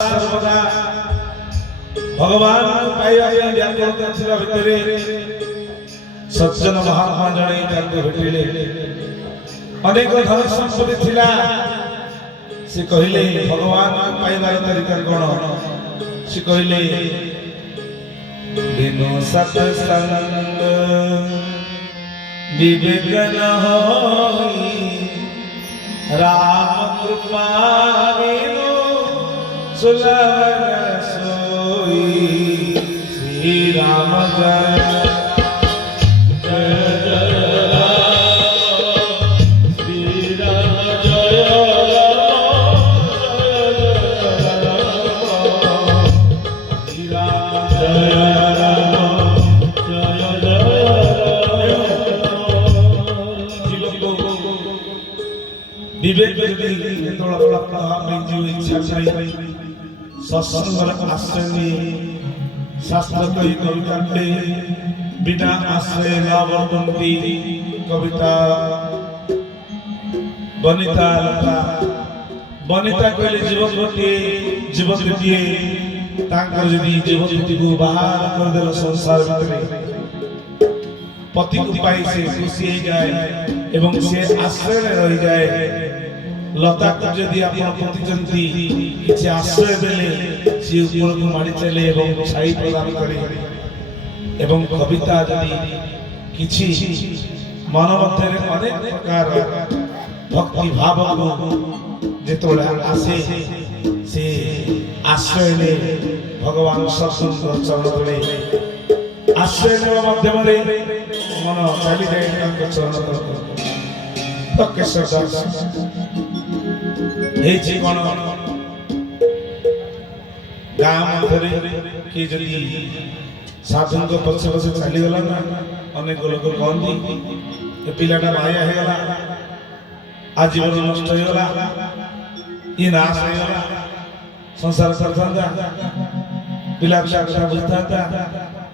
सर्वदा भगवान पाइबा व्याकुल थिला भितरे सज्जन महात्मा जणे ताको भेटिले अनेक धन संपत्ति थिला से कहिले भगवान पाइबा तरीका कोन से कहिले बिनु सत्संग विवेक न होई राम कृपा बिनु सुलभ सोई श्री राम जय जय जय राम श्री राम जय श्री राम जय विवेक सत्संग आश्रय शास्त्र कही कविता बिना आश्रय न वर्तन्ति कविता बनिता लता बनिता कहले जीवती तांकर जदि जीवती को बाहर कर देल संसार भितरे पति को पाई से खुशी हो जाए एवं से आश्रय रह जाए लता को जदि आपण प्रतिजंती किछि आश्रय देले से ऊपर को माडी चले एवं छाई प्रदान करे एवं कविता जदि किछि मन मध्य अनेक प्रकार भक्ति भाव को जेतोले आसे से आश्रय ले भगवान सत्संग चरण तले आश्रय लेवा माध्यम रे मन चली जाए तांको चरण तले तो केशव हेछि कोन गाम मधरे कि जदि साधु को पछे पछे चली गला ना अनेक लोग कहंती ए पिलाटा माया हे गला आजीवन नष्ट हो गला ई नाश हो गला संसार करथांदा पिला पिला बुझतांदा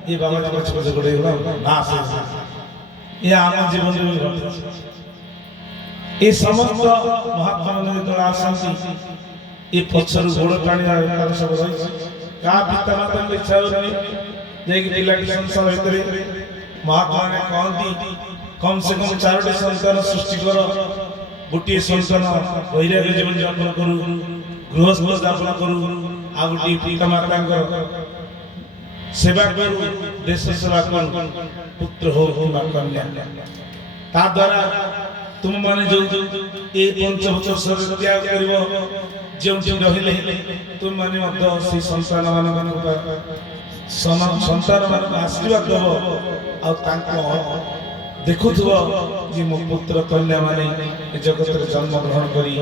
ये बाबा जी पछे पछे गोडे गला नाश हो ये आम जीवन रे ये समस्त महात्मा मन तोड़ा आसंती ये पछर गोड़ टाणी तार सब रही का पिता माता के इच्छा होनी जे कि पिला के संसार भीतर महात्मा ने कहंती कम से कम 4टी संतान सृष्टि कर गोटी संतान वैराग्य जीवन यापन करू गृहस्थ यापन करू आ गोटी पिता माता को सेवा करू देश सेवा करू पुत्र हो कन्या ता द्वारा तुम माने जो ए पंचवचन शरीर त्याग करिवो जेउठी रहिले तुम माने मत से संतान मान संतान मान आशीर्वाद दबो आ तांको देखुथबो जे मो पुत्र कन्या माने ए जगत रे जन्म ग्रहण करी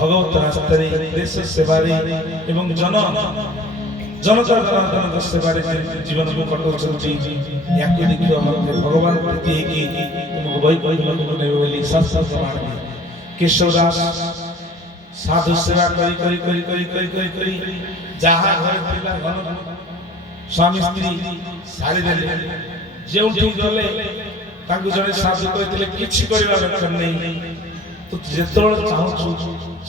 भगवत रास्ता रे देश सेवा रे एवं जनता जनार्दन सेवा रे जीवन को कटौचंती याके देखियो मते भगवान प्रति की तुमको वही लोग ने बोली सत्संग प्रमाण में केशवदास साधु सेवा करी जहा घर पिला घर स्वामी स्त्री सारी देले जेउठी गले ताकू जने साधु कहतिले किछि करिवा दरकार नै तू जेतोळ चाहू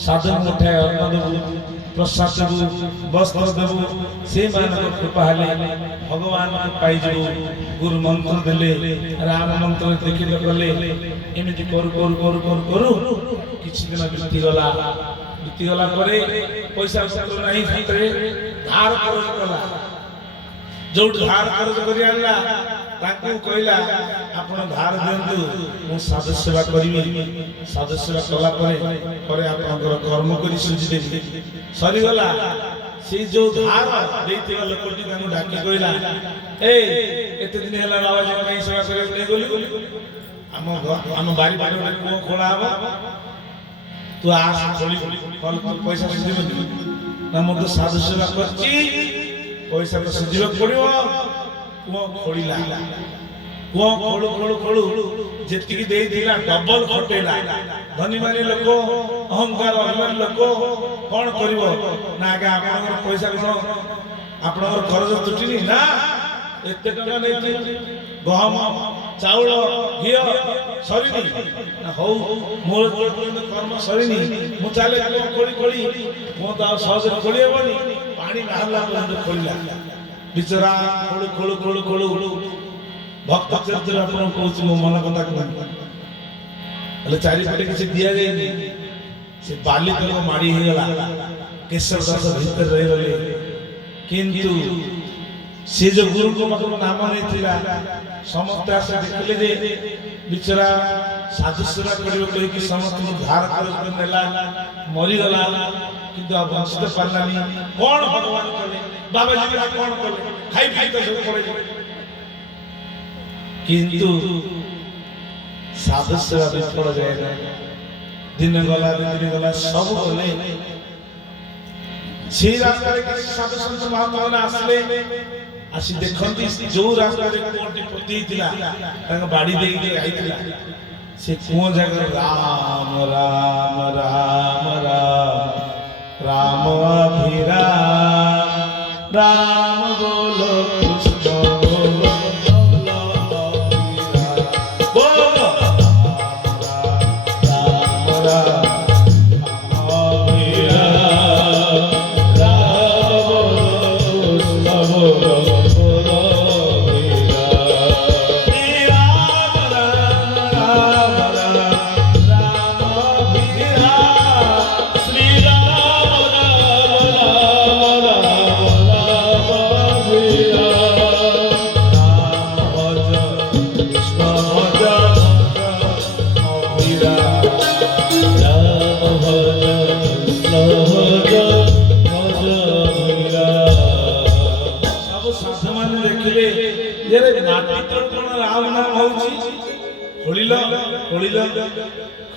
साधु उठाए अन्न देबू प्रसाद देबू वस्त्र देबू से मानव कृपा हेले भगवान को पाई जबू गुरु मंत्र देले राम मंत्र देखिले गले एमिति करू किछि दिन बीती गला परे पैसा पत्र नाही भितरे धार कर्ज कला जो धार कर्ज करि आला ताकू कहला आपण धार देंतु मु साधु सेवा करिवि साधु सेवा कला परे आपनकर कर्म करि सुझि देबि सरी गला से जो धार देतिवा लोकटी ताकू डाकी कहला ए एते दिन हैला बाबा जी कहीं सेवा करे नै गली हम बारी बारी को खोला हबा तू आस खोली फल पैसा सुझि ना मो तो साधु सेवा करची पैसा तो सुझिब पड़िबो को खोलिला को खोलू जेतिकी दे दिला डबल खटेला धनी माने लोक अहंकार अभिमान लोक कोन करिवो ना आगे आपन पैसा कोन आपन खर्च तुटिनी ना एते टका नै गहम चाउल घियो सरिनी हौ मोर कर्म सरिनी मु चाले खोली मो तो सहज खोली हेबनी ପାଣି ବାହାରିଲା ପର୍ଯ୍ୟନ୍ତ ଖୋଳିଲା ବିଚରା ଖୋଳୁ ଖୋଳୁ ଖୋଳୁ ଖୋଳୁ ଭକ୍ତ ଚରିତ୍ର ଆପଣଙ୍କୁ କହୁଛି ମୋ ମନ କଥା କୁହନ୍ତୁ ହେଲେ ଚାରିପଟେ କିଛି ଦିଆଯାଇନି ସେ ବାଲି ତଳ ମାଡ଼ି ହେଇଗଲା କେଶବ ଦାସ ଭିତରେ ରହିଗଲେ କିନ୍ତୁ ସେ ଯୋଉ ଗୁରୁଙ୍କ ପାଖରୁ ନାମ ନେଇଥିଲା ସମସ୍ତେ ଆସି ଦେଖିଲେ ଯେ ବିଚରା ସାଧୁ ସେବା କରିବ କହିକି ସମସ୍ତଙ୍କୁ ଧାର କରି ନେଲା ମରିଗଲା କିନ୍ତୁ ଆଉ ବଞ୍ଚିତ ପାରିଲାନି କଣ ଭଗବାନ କଲେ ବାବାଜୀ କଣ କଲେ ଖାଇ ପିଇ ତ ସବୁ ପଳେଇଲେ କିନ୍ତୁ ସାଧୁ ସେବା ବିଫଳ ଯାଏ ଦିନ ଗଲା ସବୁ ଗଲେ সেই রাস্তায় কিছু সাধু সন্ত মহাত্মারা আসলে আসি দেখନ୍ତି ଯୋଉ ରାସ୍ତାରେ କୋଟି ପୋତି ଥିଲା ତାଙ୍କ ବାଡ଼ି ଦେଇକି ଆଇଥିଲା ସେ କୁଅ ଜାଗାରେ ରାମ ରାମ ରାମ ରାମ ରାମ ଅଭିରାମ ରାମ ବୋଲୋ କୃଷ୍ଣ ବୋଲୋ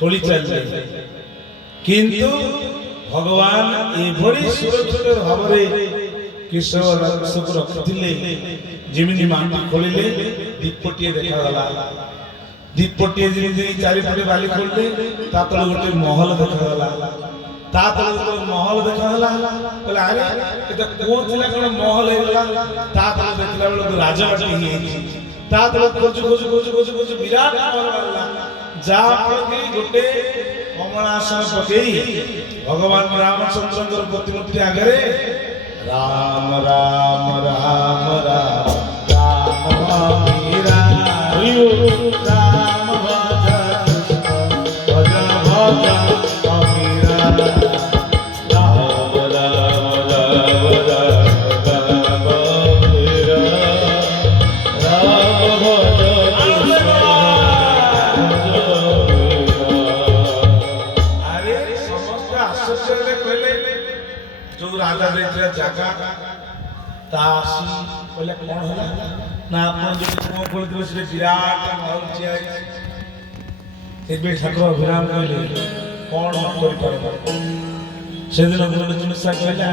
खोली चलते किंतु भगवान एभली सुरक्षित भाव केशव दास को रखिले जिमिनी माटी खोलिले दीपटिए देखागला दीपटिए जिमिनी चारिपटे बाली खोलले ता तळ गोटे महल देखागला ता तळ गोटे महल देखागला कहले अरे एटा कोन थिला कोन महल हेगला ता तळ देखला बेलको राजवाटी हेछि ता तळ खोज विराट महल वाला जा पड़े गोटे कमलासन पकई भगवान रामचंद्र प्रतिमूर्ति आगे राम राम राम राम राम मीरा राम भज भज भज अमीरा राम राम राम राम मीरा राम भज राजा देखले जागा तासी बोले कौन होला ना अपन जो को बोलते से विराट महल छिया से बे ठाकुर अभिराम कहले कौन करि परबो से दिन गुरु चिकित्सा कहला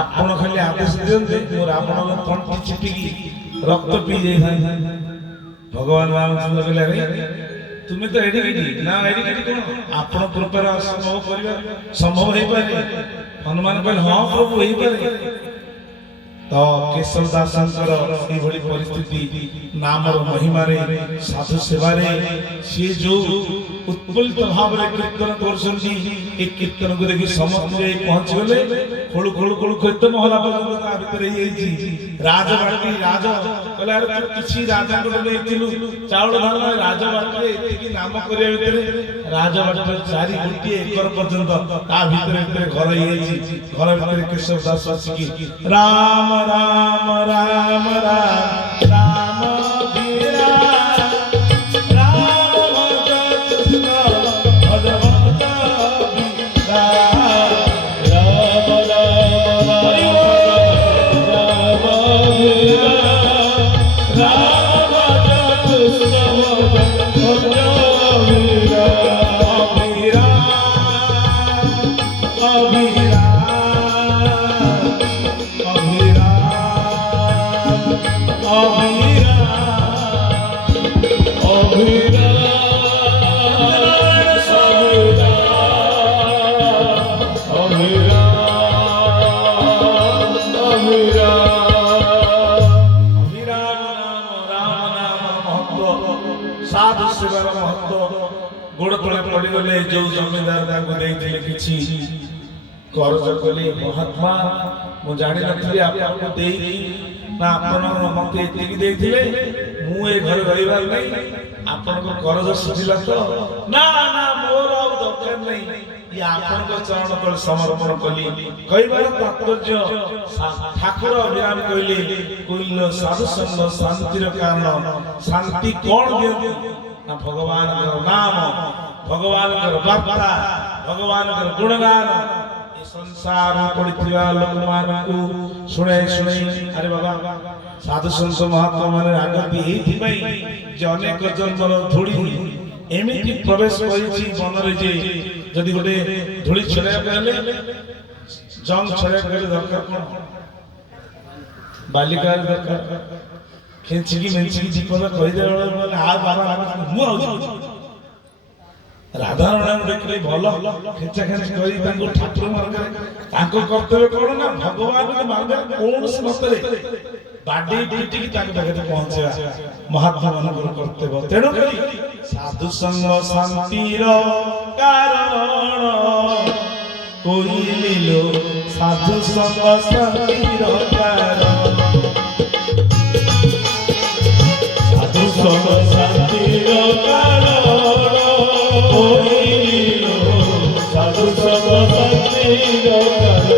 आपण खाली आदेश दियन्ते मोर आपण पंठ चिपिकी रक्त पी जाय भगवान रामचंद्र कहले रे तुम्हें तो एडी ना एडी कोन आपण कृपार संभव करिया संभव हे पारे हनुमान कहले हाँ प्रभु यही पारे तो केशव दासंकर ए भली परिस्थिति नामर महिमा रे साधु सेवा रे से जो उत्पल्लित भाव रे कीर्तन करछन्ती ए कीर्तन को देखि समस्त जाई पहुंच गले खोलु खोलु खोलु कीर्तन होला पर्यंत आ भीतर ही राजबाटी राजा कहले अरे तू किछि राजा को नेतिलु चावल धान राजबाटी एतिकी नाम करिया भीतर राजबाटी चारि गुटी एकर पर्यंत ता भीतर घर ही घर भीतर केशव दास की राम राम राम राम राम वीरा राम भज कृष्ण भज भज वीरा राम राम राम वीरा राम भज कृष्ण भज वीरा वीरा वीरा साधु सेवार महत्व गोड़ तले पड़गले जो जमीदार किछि କରଜ କଲି ମହାତ୍ମା ମୁଁ ଜାଣିନଥିଲି ଆପଣଙ୍କୁ ଦେଇକି ନା ଆପଣ ମତେ ଏତିକି ଦେଇଥିଲେ ମୁଁ ଏ ଘରେ ରହିବାର ନାହିଁ ଆପଣଙ୍କ କରଜ ସୁଝିଲା ତ ନା ନା ମୋର ଆଉ ଦରକାର ନାହିଁ ଇଏ ଆପଣଙ୍କ ଚରଣ ତଳେ ସମର୍ପଣ କଲି କହିବାର ତାତ୍ପର୍ଯ୍ୟ ଠାକୁର ଅଭିରାମ କହିଲେ କହିଲ ସାଧୁ ସଙ୍ଗ ଶାନ୍ତିର କାରଣ ଶାନ୍ତି କଣ ଦିଅନ୍ତି ନା ଭଗବାନଙ୍କର ନାମ ଭଗବାନଙ୍କର ବାର୍ତ୍ତା ଭଗବାନଙ୍କର ଗୁଣଗାନ संसार पड़िथिबा लोकमानकु सुने सुने अरे बाबा साधु संत महात्मा माने आगति हेथि पई जे अनेक जन्मर धूली एमिति प्रवेश करिछि मनरे जे जदि गोटे धूली छड़े कहले जंग छड़े कहले दरकार कोन बालिका दरकार खेंची की मेंची की जीवन कहि देला माने आ बाबा मु आउ राधारण देखले भल खेचा खेच करी तांको ठाकुर मार्गरे तांको कर्तव्य कोन ना भगवान के मार्गरे कोन से मतरे बाडी पिटी की तांको पाखे पहुंचेवा महात्मा मानकर कर्तव्य तेणु करी साधु संग शांतिर कारण कोइलिलो साधु संग शांतिर कारण साधु संग शांतिर कारण साधु संग शांतिर कारण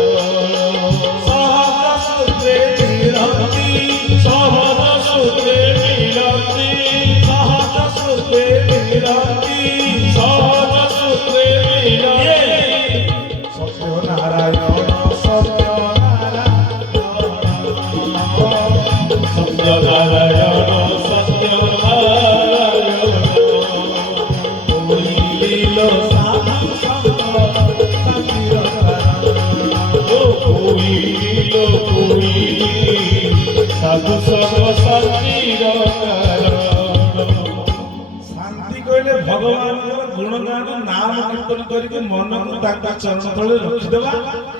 सहस्रे मिलती सहस्रे मिलती सहस्रे मिलती सहस्रे मिलती सत्य नारायण सत्य नारायण सत्य नारायण लीलो साधु संग शांतिर कारण लीलो साधु संग शांतिर कारण शांति कहले भगवान गुणगान नाम कीर्तन करके मन को ताका चरण तले रखि देबा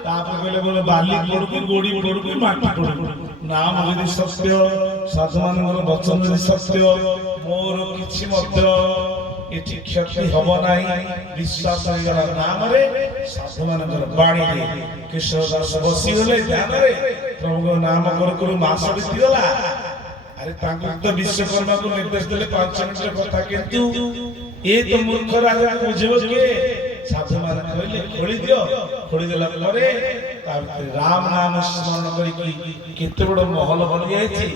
तापर कहले बोले बाली पड़ू की गोड़ी पड़ू की माटी पड़ू नाम यदि सत्य साधु मानकर वचन यदि सत्य मोर किछि मध्य एठी क्षति हब नाही विश्वास होइगला नाम रे साधु मानकर बाणी रे कृष्णदास बसी गले ध्यान रे प्रभु नाम कर कर मास बीती गला अरे तांको तो विश्वकर्मा को निर्देश देले 5 मिनिट कथा किंतु ए तो मूर्ख राजा को बुझिबो के साधु मान कहले खोली दियो खोली देला परे राम नाम स्मरण करी केते बड़ महल बन जायछि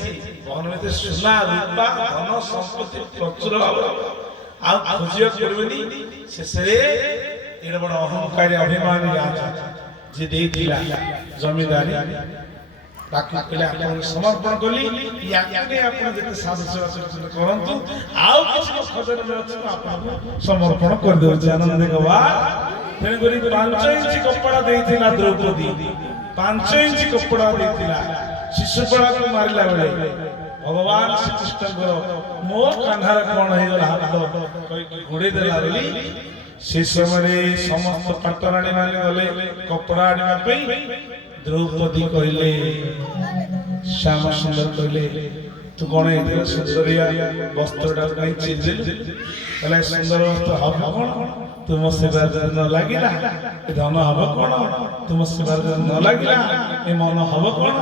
महल में सोना रूपा धन संपत्ति प्रचुर आ खोजिया करबनी शेषरे एड बड़ अहंकारी अभिमानी राजा जे देइतिला जमींदारी ताकि कहले आपण समर्पण कली याने आपण जते साधु सेवा करंतु आउ किछि खजर में अछि आपण समर्पण कर देउ आनंद गवा तेन करी 5 इंच कपड़ा देइतिला द्रौपदी 5 इंच कपड़ा देइतिला शिशुपाल को मारिला बेले भगवान श्री कृष्ण मो कान्हार कोन हे गला हाथ घोड़े देला बेली से समय समस्त पाटराणी माने गले कपड़ा आनिबा पई द्रौपदी कहले श्याम सुंदर कहले तू कोन एते सुंदरिया वस्त्रटा कहीं चिरदिल कहले सुंदर वस्त्र हब कोन तुम सेवा न लागिला ए धन हब कोन तुम सेवा न लागिला ए मन हब कोन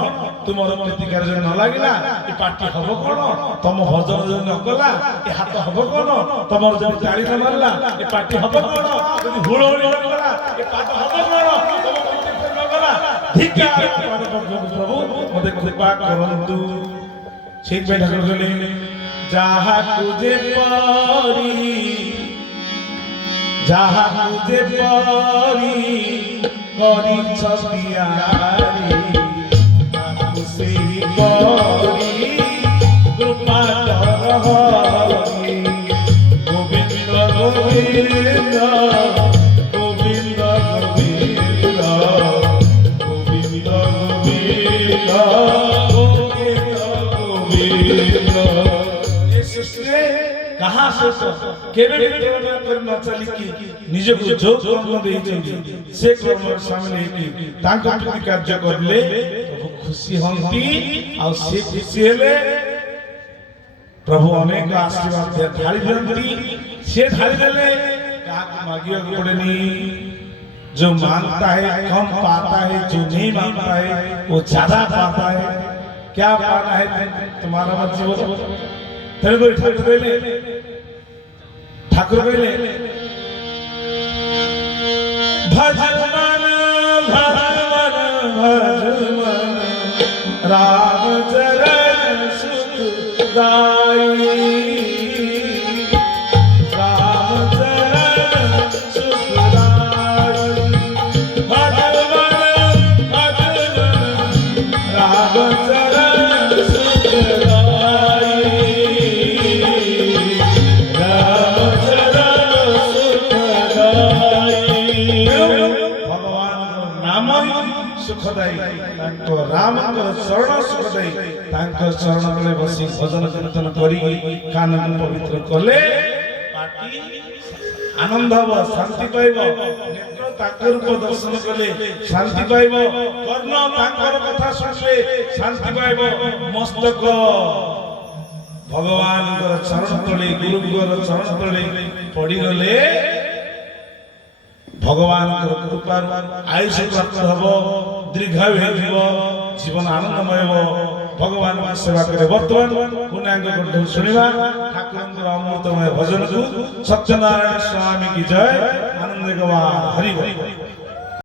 तुमर प्रीति कार्य न लागिला ए पाटी हब कोन तुम भजन न कला ए हाथ हब कोन तुमर जब ताली न मारला ए पाटी हब कोन यदि हुळहुळी न कला ए पाट हब कोन तुम न कला धिक्कार प्रभु मते कृपा करंतु ठीक पे ठाकुर कहले जाहा तुझे पारी जाहा तुझे पारी करी छतियारी से पारी कृपा करहरी गोविंद गोविंद गोविंद गोविंद कहां से केबे कर न चली कि निज को जो कर्म देइछी से कर्म सामने की तांको प्रति कार्य करले प्रभु खुशी हंती आ से खुशी हेले प्रभु अनेक आशीर्वाद ढाली दियंती से ढाली देले का मागियो पड़ेनी जो मांगता है कम पाता है, जो नहीं मांगता है वो ज्यादा पाता है। क्या पाना है तुम्हारा मर्जी बोलो। तेरे को ठाकुर कहले भजमन भजमन भजमन राम चरण सुखदाई, राम चरण सुखदाई, भजमन भजमन राम चरण सुखदाई, राम चरण सुखदाई। भगवान नाम सुखदाई, तांको राम चरण सुखदाई, तांको चरण तले बसी भजन कीर्तन करी कान पवित्र कले पाटी आनंद हब, शांति पाइब, नेत्र ताकर को दर्शन कले शांति पाइब, कर्ण ताकर कथा सुनले शांति पाइब, मस्तक भगवान चरण तले गुरु चरण तले पड़ी गले भगवान कृपा आयुष प्राप्त हब, दीर्घायु हो, जीवन आनंदमय हो। भगवान की सेवा करे वर्तमान पुण्याङ्ग कंठ शुणिबा ठाकुर अमृतमय भजन को। सत्यनारायण स्वामी की जय। आनंद गवा हरि बोल।